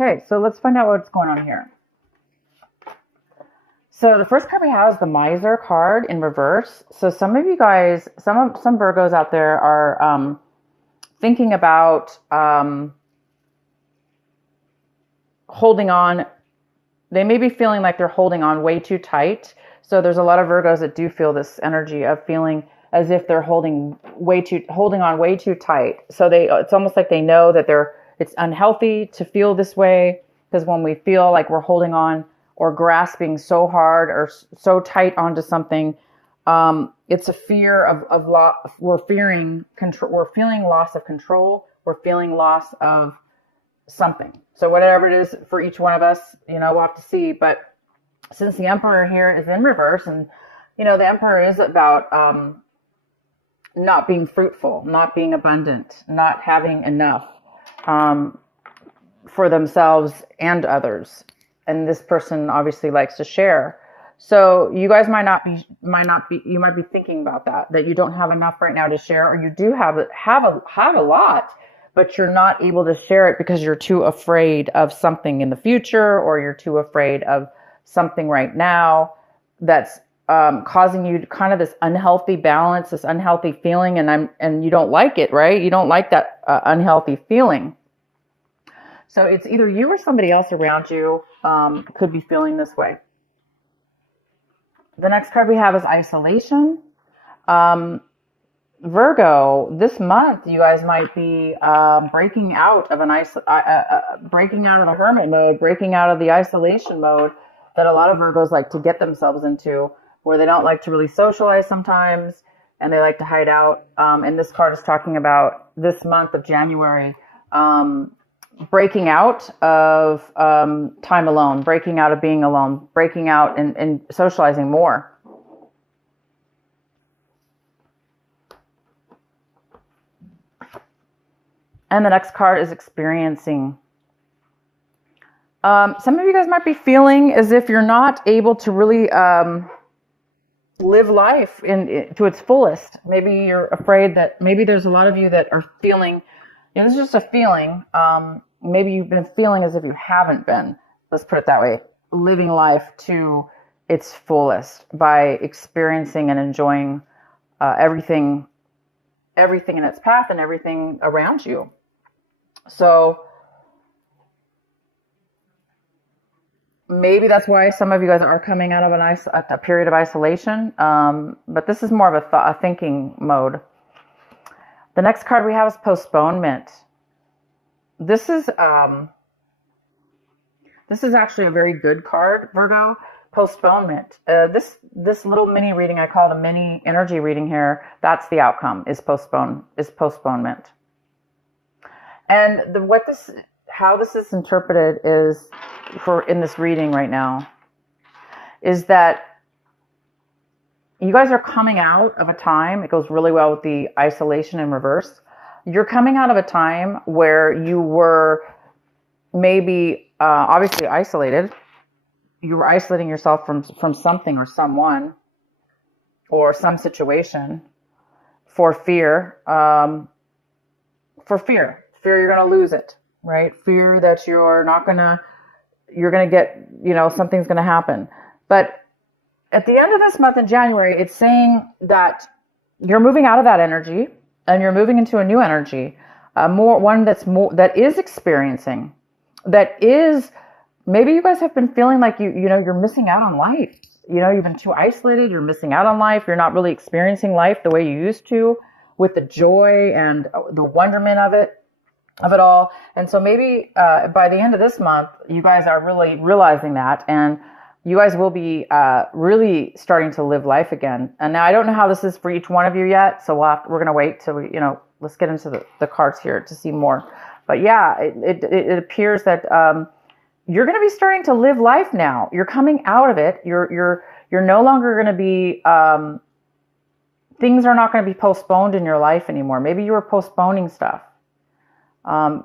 Okay, so let's find out what's going on here. So the first card we have is the Miser card in reverse. So some of you guys, some Virgos out there are thinking about holding on. They may be feeling like they're holding on way too tight. So there's a lot of Virgos that do feel this energy of feeling as if they're holding on way too tight. So it's almost like they know that it's unhealthy to feel this way, because when we feel like we're holding on or grasping so hard or so tight onto something, it's a fear of loss. We're fearing control. We're feeling loss of control. We're feeling loss of something. So whatever it is for each one of us, we'll have to see. But since the Emperor here is in reverse, and the Emperor is about not being fruitful, not being abundant, not having enough for themselves and others. And this person obviously likes to share. So you guys you might be thinking about that you don't have enough right now to share, or you do have a lot, but you're not able to share it because you're too afraid of something in the future, or you're too afraid of something right now that's causing you kind of this unhealthy balance, this unhealthy feeling, and you don't like it, right? You don't like that unhealthy feeling. So it's either you or somebody else around you could be feeling this way. The next card we have is isolation. Virgo, this month you guys might be breaking out of breaking out of the hermit mode, breaking out of the isolation mode that a lot of Virgos like to get themselves into, where they don't like to really socialize sometimes, and they like to hide out. And this card is talking about this month of January, breaking out of time alone, breaking out of being alone, breaking out and socializing more. And the next card is experiencing. Some of you guys might be feeling as if you're not able to really live life to its fullest. Maybe you're afraid that maybe there's a lot of you that are feeling, this is just a feeling. Maybe you've been feeling as if you haven't been, let's put it that way, living life to its fullest by experiencing and enjoying everything in its path and everything around you. So maybe that's why some of you guys are coming out of a period of isolation. But this is more of a thinking mode. The next card we have is postponement. This is actually a very good card, Virgo. Postponement. This little mini reading, I call it a mini energy reading here. That's the outcome, is postponement. And how this is interpreted is, in this reading right now, is that you guys are coming out of a time. It goes really well with the isolation in reverse. You're coming out of a time where you were maybe obviously isolated. You were isolating yourself from something or someone or some situation for fear. Fear you're going to lose it, right? Fear that you're going to get, something's going to happen. But at the end of this month in January, it's saying that you're moving out of that energy and you're moving into a new energy, that is experiencing, that is, maybe you guys have been feeling like you're missing out on life. You've been too isolated. You're missing out on life. You're not really experiencing life the way you used to, with the joy and the wonderment of it all. And so maybe by the end of this month, you guys are really realizing that, and you guys will be really starting to live life again. And now I don't know how this is for each one of you yet, so we're going to wait till let's get into the cards here to see more. But yeah, it appears that you're going to be starting to live life now. You're coming out of it. You're no longer going to be things are not going to be postponed in your life anymore. Maybe you were postponing stuff.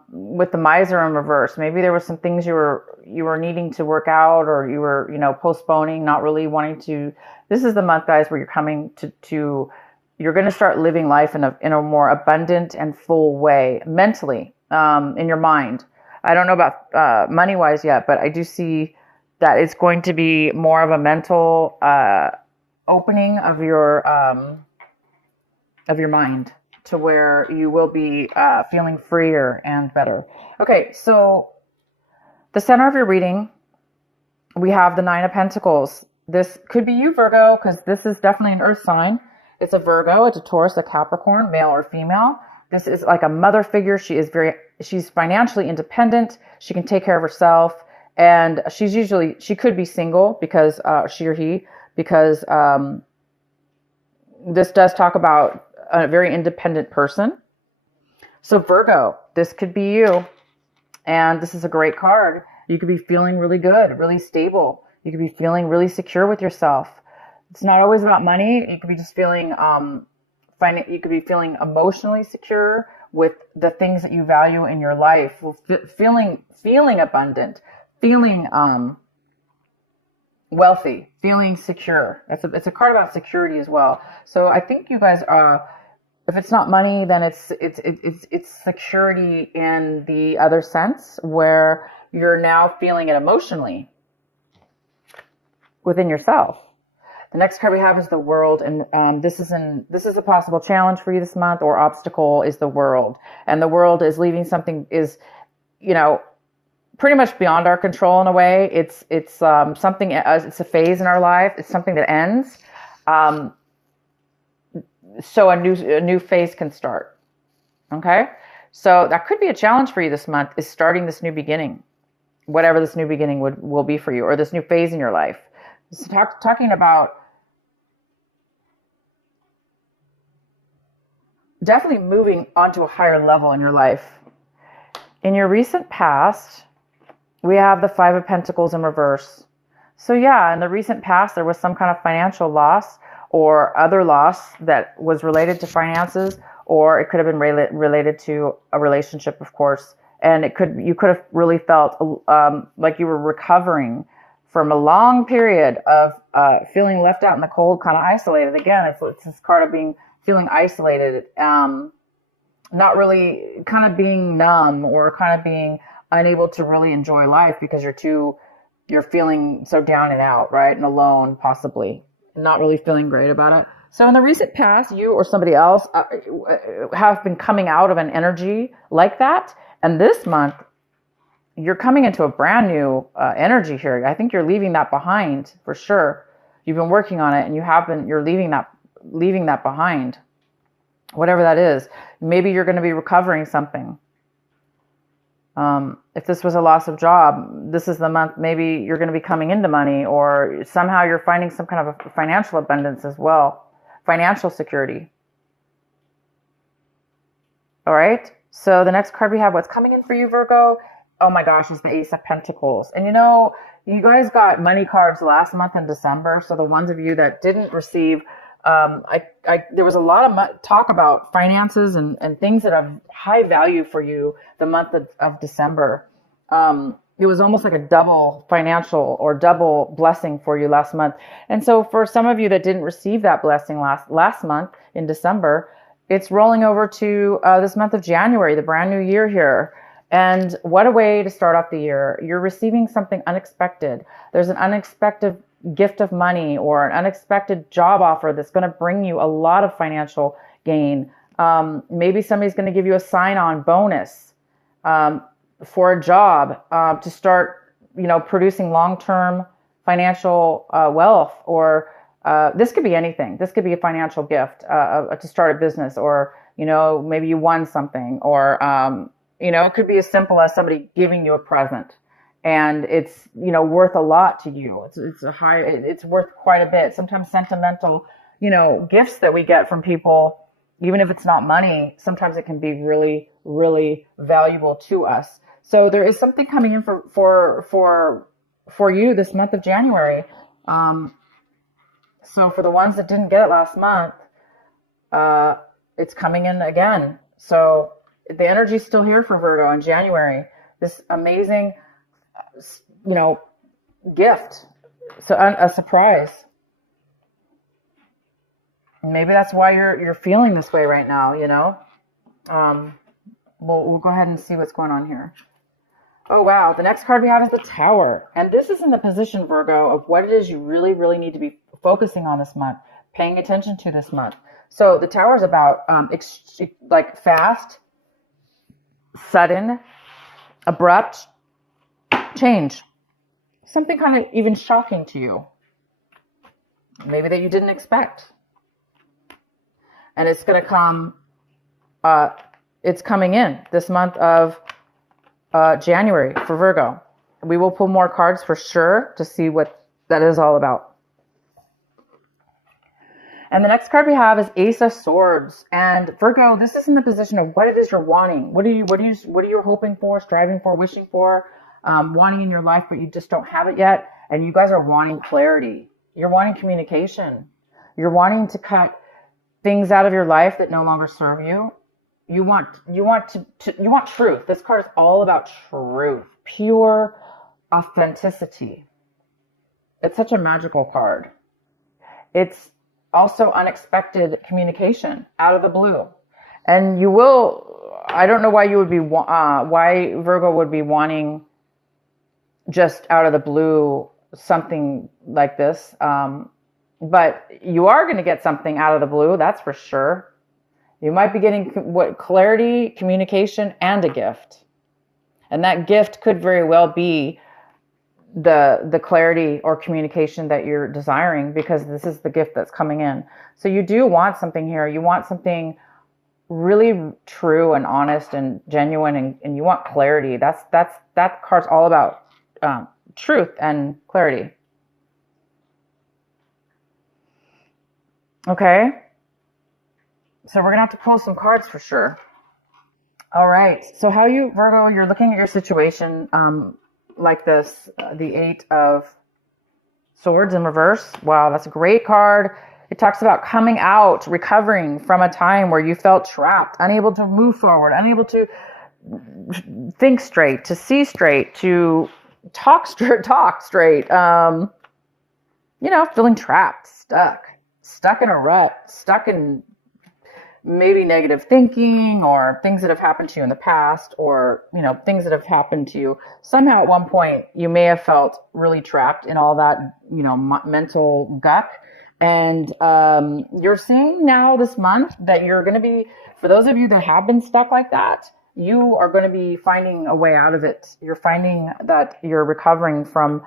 With the Miser in reverse, maybe there were some things you were needing to work out, or you were, postponing, not really wanting to. This is the month, guys, where you're coming to you're going to start living life in a more abundant and full way, mentally, in your mind. I don't know about money wise yet, but I do see that it's going to be more of a mental opening of your mind to where you will be feeling freer and better. Okay, so the center of your reading, we have the Nine of Pentacles. This could be you, Virgo, because this is definitely an earth sign. It's a Virgo, it's a Taurus, a Capricorn, male or female. This is like a mother figure. She's financially independent. She can take care of herself. And she could be single because, she or he, because this does talk about a very independent person. So Virgo, this could be you. And this is a great card. You could be feeling really good, really stable. You could be feeling really secure with yourself. It's not always about money. You could be just feeling, you could be feeling emotionally secure with the things that you value in your life. Feeling abundant, feeling wealthy, feeling secure. It's a card about security as well. So I think you guys are. If it's not money, then it's security in the other sense where you're now feeling it emotionally within yourself. The next card we have is the World, and this is a possible challenge for you this month, or obstacle is the World, and the World is leaving something pretty much beyond our control in a way. It's something. It's a phase in our life. It's something that ends. So a new phase can start. Okay, so that could be a challenge for you this month, is starting this new beginning, whatever this new beginning will be for you, or this new phase in your life. So talking about definitely moving onto a higher level in your life. In your recent past, we have the Five of Pentacles in reverse. So yeah, in the recent past, there was some kind of financial loss or other loss that was related to finances, or it could have been related to a relationship, of course. And you could have really felt like you were recovering from a long period of feeling left out in the cold, kind of isolated. Again, it's this card of feeling isolated, not really, kind of being numb, or kind of being unable to really enjoy life because you're feeling so down and out, right? And alone, possibly. Not really feeling great about it. So in the recent past, you or somebody else have been coming out of an energy like that. And this month, you're coming into a brand new energy here. I think you're leaving that behind for sure. You've been working on it, and you're leaving that behind. Whatever that is. Maybe you're going to be recovering something. If this was a loss of job, this is the month maybe you're going to be coming into money, or somehow you're finding some kind of a financial abundance as well. Financial security. All right. So the next card we have, what's coming in for you, Virgo? Oh my gosh, is the Ace of Pentacles. And you guys got money cards last month in December. So the ones of you that didn't receive, there was a lot of talk about finances and things that have high value for you the month of December. It was almost like a double financial or double blessing for you last month. And so for some of you that didn't receive that blessing last month in December, it's rolling over to this month of January, the brand new year here. And what a way to start off the year. You're receiving something unexpected. There's an unexpected gift of money or an unexpected job offer that's going to bring you a lot of financial gain. Maybe somebody's going to give you a sign-on bonus for a job to start, producing long-term financial wealth. Or this could be anything. This could be a financial gift to start a business, or maybe you won something, or it could be as simple as somebody giving you a present. And it's, worth a lot to you. It's worth quite a bit. Sometimes sentimental, gifts that we get from people, even if it's not money, sometimes it can be really, really valuable to us. So there is something coming in for you this month of January. So for the ones that didn't get it last month, it's coming in again. So the energy is still here for Virgo in January. This amazing, gift. So a surprise. Maybe that's why you're feeling this way right now, We'll go ahead and see what's going on here. Oh, wow. The next card we have is the Tower. And this is in the position, Virgo, of what it is you really, really need to be focusing on this month, paying attention to this month. So the Tower is about like fast, sudden, abrupt change. Something kind of even shocking to you. Maybe that you didn't expect. And it's going to come, it's coming in this month of January for Virgo. We will pull more cards for sure to see what that is all about. And the next card we have is Ace of Swords. And Virgo, this is in the position of what it is you're wanting. What are you hoping for, striving for, wishing for, wanting in your life, but you just don't have it yet. And you guys are wanting clarity. You're wanting communication. You're wanting to cut things out of your life that no longer serve you. You want truth. This card is all about truth, pure authenticity. It's such a magical card. It's also unexpected communication out of the blue. And I don't know why why Virgo would be wanting just out of the blue something like this. But you are going to get something out of the blue, that's for sure. You might be getting clarity, communication, and a gift. And that gift could very well be the clarity or communication that you're desiring, because this is the gift that's coming in. So you do want something here. You want something really true and honest and genuine, and you want clarity. That card's all about truth and clarity. Okay. So we're going to have to pull some cards for sure. All right. So Virgo, you're looking at your situation like this, the Eight of Swords in reverse. Wow, that's a great card. It talks about coming out, recovering from a time where you felt trapped, unable to move forward, unable to think straight, to see straight, to talk straight. Feeling trapped, stuck in a rut, stuck in maybe negative thinking, or things that have happened to you in the past, or, things that have happened to you. Somehow at one point you may have felt really trapped in all that, mental guck. And you're seeing now this month that you're going to be, for those of you that have been stuck like that, you are going to be finding a way out of it. You're finding that you're recovering from,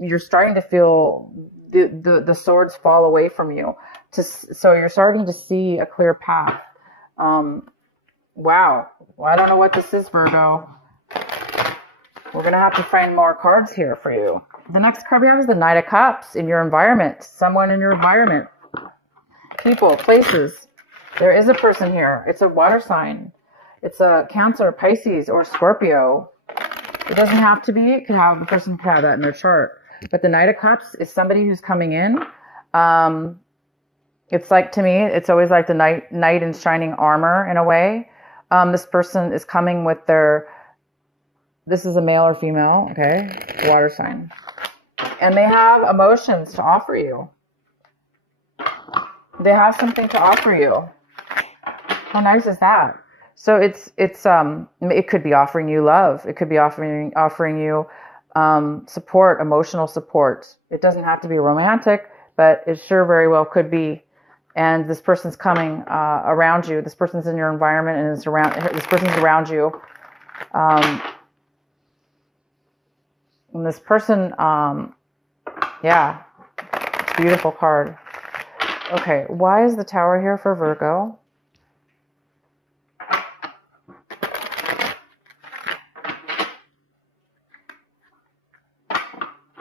you're starting to feel the swords fall away from you. So you're starting to see a clear path. Wow. Well, I don't know what this is, Virgo. We're going to have to find more cards here for you. The next card we have is the Knight of Cups. In your environment, someone in your environment, people, places. There is a person here. It's a water sign. It's a Cancer, Pisces, or Scorpio. It doesn't have to be. The person could have that in their chart. But the Knight of Cups is somebody who's coming in. It's like, to me, it's always like the knight in shining armor in a way. This person is coming with this is a male or female, okay? Water sign. And they have emotions to offer you. They have something to offer you. How nice is that? So it could be offering you love. It could be offering you support, emotional support. It doesn't have to be romantic, but it sure very well could be. And this person's coming around you. This person's in your environment, and this person's around you. And this person, yeah, it's a beautiful card. Okay, why is the Tower here for Virgo?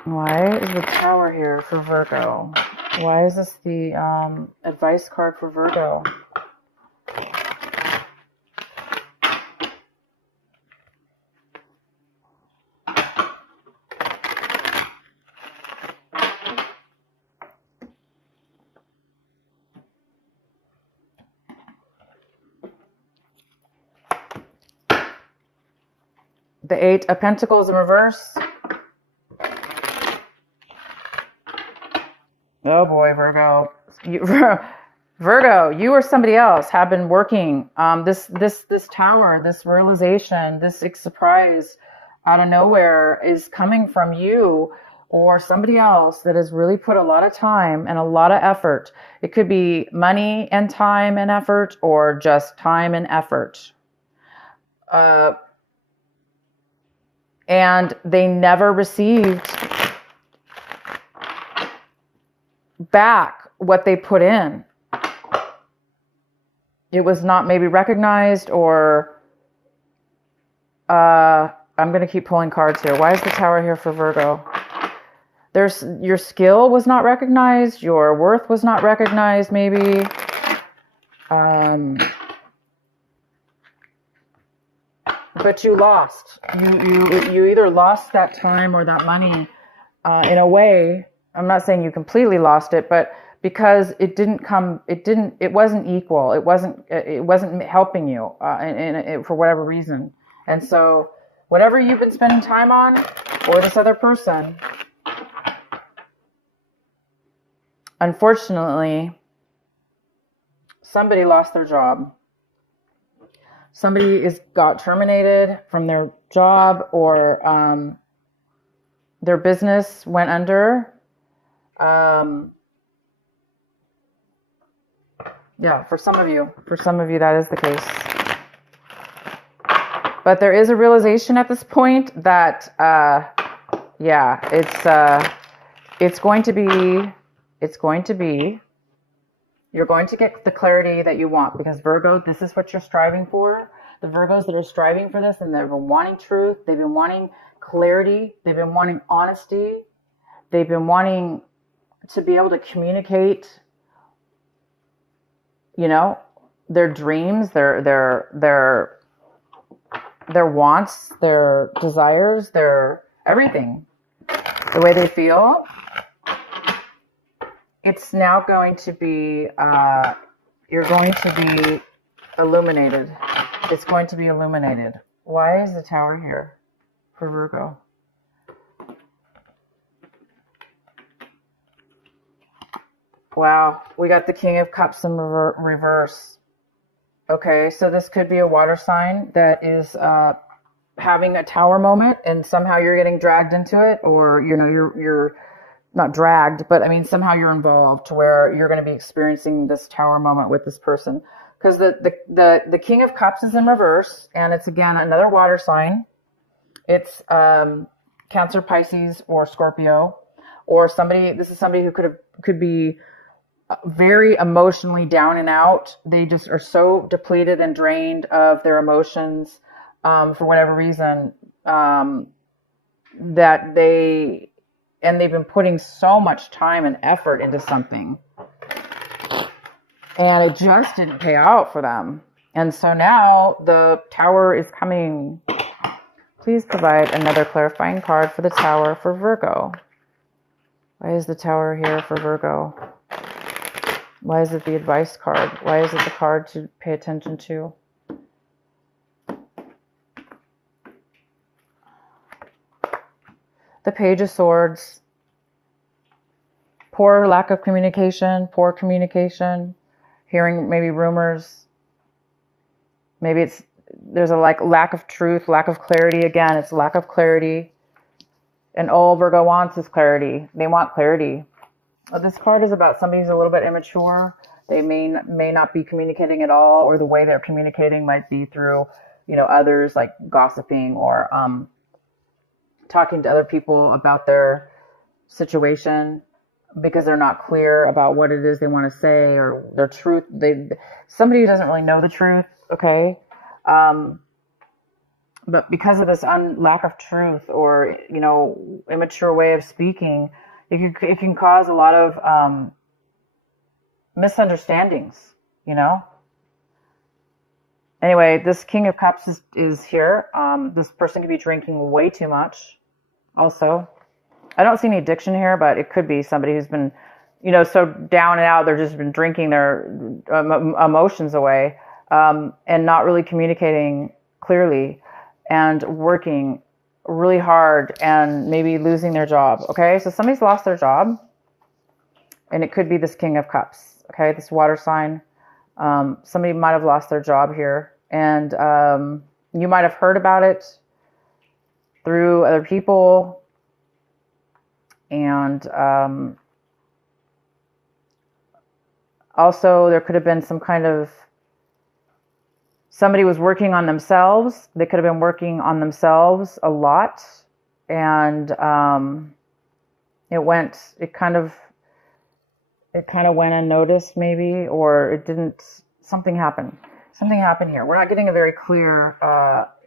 Why is the Tower here for Virgo? Why is this the advice card for Virgo? The Eight of Pentacles in reverse. Oh boy, Virgo. Virgo, you or somebody else have been working this Tower, this realization, this surprise out of nowhere is coming from you or somebody else that has really put a lot of time and a lot of effort. It could be money and time and effort, or just time and effort. And they never received back what they put in. It was not maybe recognized, or I'm going to keep pulling cards here. Why is the Tower here for Virgo? Your skill was not recognized. Your worth was not recognized, maybe. But you lost. You either lost that time or that money in a way. I'm not saying you completely lost it, but because it wasn't equal. It wasn't helping you for whatever reason. And so whatever you've been spending time on, or this other person, unfortunately, somebody lost their job. Somebody got terminated from their job, or their business went under. Yeah, for some of you that is the case. But there is a realization at this point that, it's going to be, you're going to get the clarity that you want, because Virgo, this is what you're striving for. The Virgos that are striving for this, and they've been wanting truth, they've been wanting clarity, they've been wanting honesty, they've been wanting to be able to communicate, their dreams, their wants, their desires, their everything, the way they feel. It's now going to be, you're going to be illuminated. It's going to be illuminated. Why is the Tower here for Virgo? Wow, we got the King of Cups in reverse. Okay, so this could be a water sign that is having a tower moment, and somehow you're getting dragged into it, or you're not dragged, but I mean somehow you're involved to where you're going to be experiencing this tower moment with this person. Because the King of Cups is in reverse, and it's again another water sign. It's Cancer, Pisces, or Scorpio, or somebody. This is somebody who could be very emotionally down and out. They just are so depleted and drained of their emotions for whatever reason, that they've been putting so much time and effort into something, and it just didn't pay out for them. And so now the Tower is coming. Please provide another clarifying card for the Tower for Virgo. Why is the Tower here for Virgo? Why is it the advice card? Why is it the card to pay attention to? The Page of Swords. Poor lack of communication, hearing maybe rumors. Maybe there's a lack of truth, lack of clarity. Again, it's lack of clarity. And all Virgo wants is clarity. They want clarity. This card is about somebody who's a little bit immature. They may not be communicating at all, or the way they're communicating might be through, others, like gossiping, or talking to other people about their situation, because they're not clear about what it is they want to say, or their truth. Somebody who doesn't really know the truth, okay? But because of this lack of truth, or, immature way of speaking, it can cause a lot of misunderstandings, Anyway, this King of Cups is here. This person could be drinking way too much also. I don't see any addiction here, but it could be somebody who's been, so down and out, they've just been drinking their emotions away, and not really communicating clearly, and working really hard, and maybe losing their job. Okay, so somebody's lost their job, and it could be this King of Cups. Okay, this water sign. Somebody might have lost their job here, and you might have heard about it. through other people. And also there could have been some kind of, somebody was working on themselves. They could have been working on themselves a lot. And it kind of went unnoticed maybe, or it didn't, something happened here. We're not getting a very clear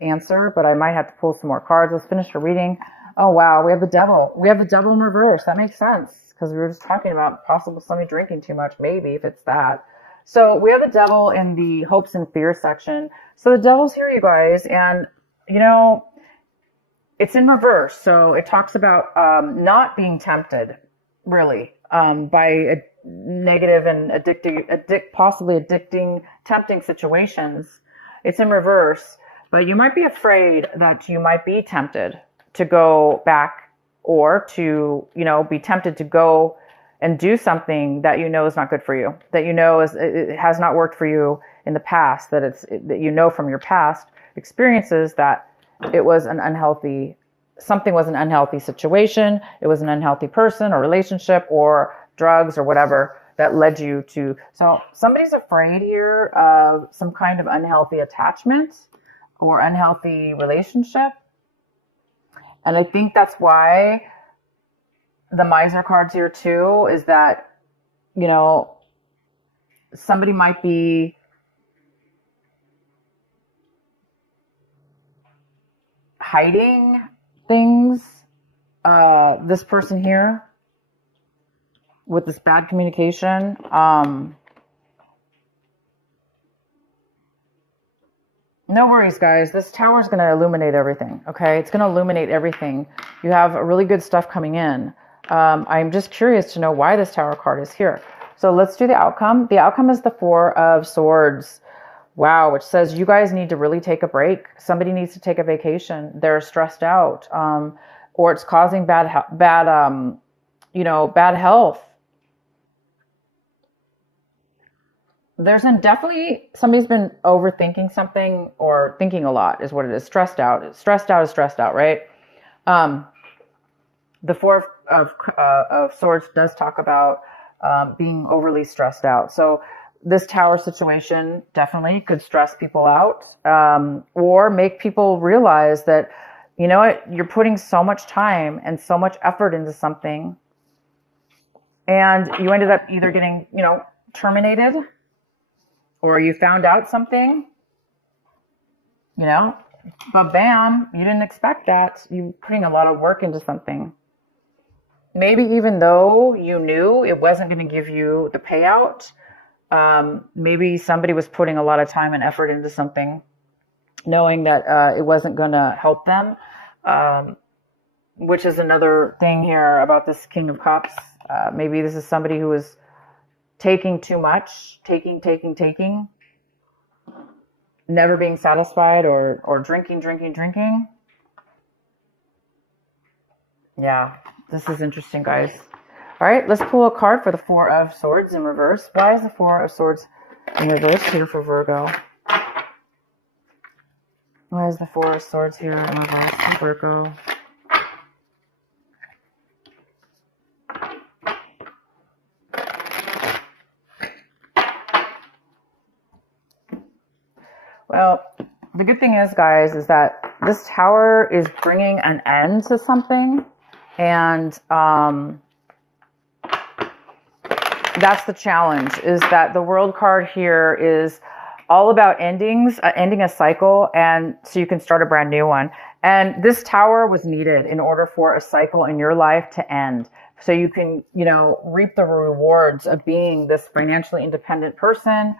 answer, but I might have to pull some more cards. Let's finish the reading. Oh wow, we have the devil in reverse. That makes sense, because we were just talking about possible somebody drinking too much, maybe, if it's that. So we have the devil in the hopes and fears section. So the devil's here, you guys, and it's in reverse. So it talks about not being tempted, really, by negative and possibly addicting, tempting situations. It's in reverse, but you might be afraid that you might be tempted to go back, or to, be tempted to go and do something that is not good for you, that it has not worked for you in the past, that from your past experiences that it was something was an unhealthy situation, it was an unhealthy person or relationship or drugs or whatever that led you to. So somebody's afraid here of some kind of unhealthy attachment or unhealthy relationship. And I think that's why the miser card's here too, is that, somebody might be hiding things. This person here with this bad communication. No worries, guys. This tower is going to illuminate everything. Okay. It's going to illuminate everything. You have really good stuff coming in. I'm just curious to know why this tower card is here. So let's do the outcome. The outcome is the Four of Swords. Wow. Which says you guys need to really take a break. Somebody needs to take a vacation. They're stressed out. Or it's causing bad health. There's definitely, somebody's been overthinking something, or thinking a lot is what it is. Stressed out. Stressed out is stressed out, right? The Four of Swords does talk about being overly stressed out. So this tower situation definitely could stress people out, or make people realize that, you're putting so much time and so much effort into something, and you ended up either getting, terminated, or you found out something, but bam, you didn't expect that. You're putting a lot of work into something. Maybe even though you knew it wasn't going to give you the payout, maybe somebody was putting a lot of time and effort into something, knowing that it wasn't going to help them, which is another thing here about this King of Cups. Maybe this is somebody who is taking too much, taking, never being satisfied, or drinking. Yeah, this is interesting, guys. All right, let's pull a card for the Four of Swords in reverse. Why is the Four of Swords in reverse here for Virgo? Why is the Four of Swords here in reverse for Virgo? Well, the good thing is, guys, is that this tower is bringing an end to something. And that's the challenge, is that the World card here is all about endings, ending a cycle, and so you can start a brand new one. And this tower was needed in order for a cycle in your life to end. So you can, reap the rewards of being this financially independent person,